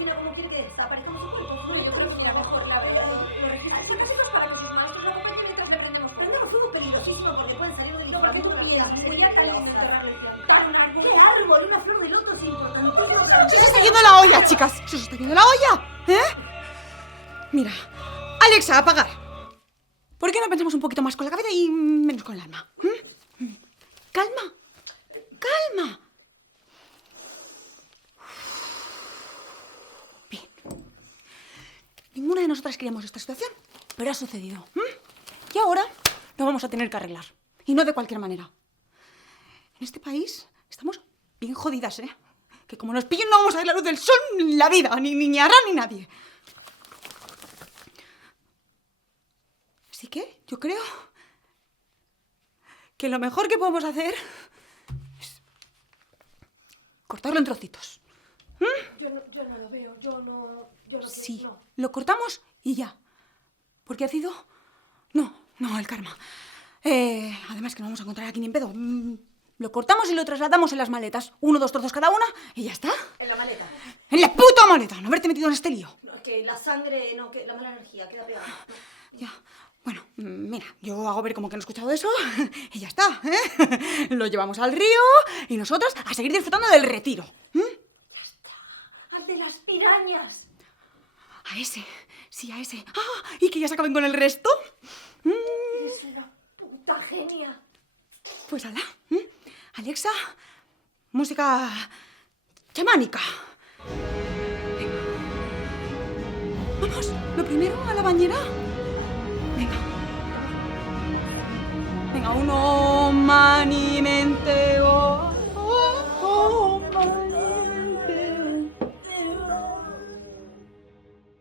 Cristina, ¿cómo quiere que desaparezcamos su cuerpo? No, yo creo que ya va por la verdad. Chicas, eso es para que no te preocupes mientras me prendemos. Pero no, estuvo peligrosísimo porque pueden salir de no, porque tengo miedo. Muy alta. ¡Qué árbol! Una flor de loto es importantísimo. ¡Se os está yendo la olla, chicas! ¡Se os está yendo la olla! Mira, Alexa, apagar. ¿Por qué no pensamos un poquito más con la cabeza y menos con el alma? Calma. Calma. Bien. Ninguna de nosotras queríamos esta situación, pero ha sucedido. Y ahora lo vamos a tener que arreglar. Y no de cualquier manera. En este país estamos bien jodidas, ¿eh? Que como nos pillen no vamos a ver la luz del sol ni la vida, ni Arra ni nadie. Así que yo creo que lo mejor que podemos hacer es cortarlo en trocitos. Yo no lo veo, yo no Sí, no. lo cortamos y ya. Porque ácido... No, el karma. Además que no vamos a encontrar aquí ni en pedo. Lo cortamos y lo trasladamos en las maletas. 1 o 2 trozos cada una y ya está. En la maleta. ¡En la puta maleta! No haberte metido en este lío. No, que la sangre, no, que la mala energía queda pegada. Ya. Bueno, mira, yo hago ver como que no he escuchado eso y ya está, ¿eh? Lo llevamos al río y nosotros a seguir disfrutando del retiro. Ya está. ¡Al de las pirañas! A ese, sí, a ese. ¡Ah! ¿Y que ya se acaben con el resto? Eres una puta genia. Pues ala. Alexa, música chamánica. Venga. Vamos, lo primero a la bañera. Venga, 1 mani me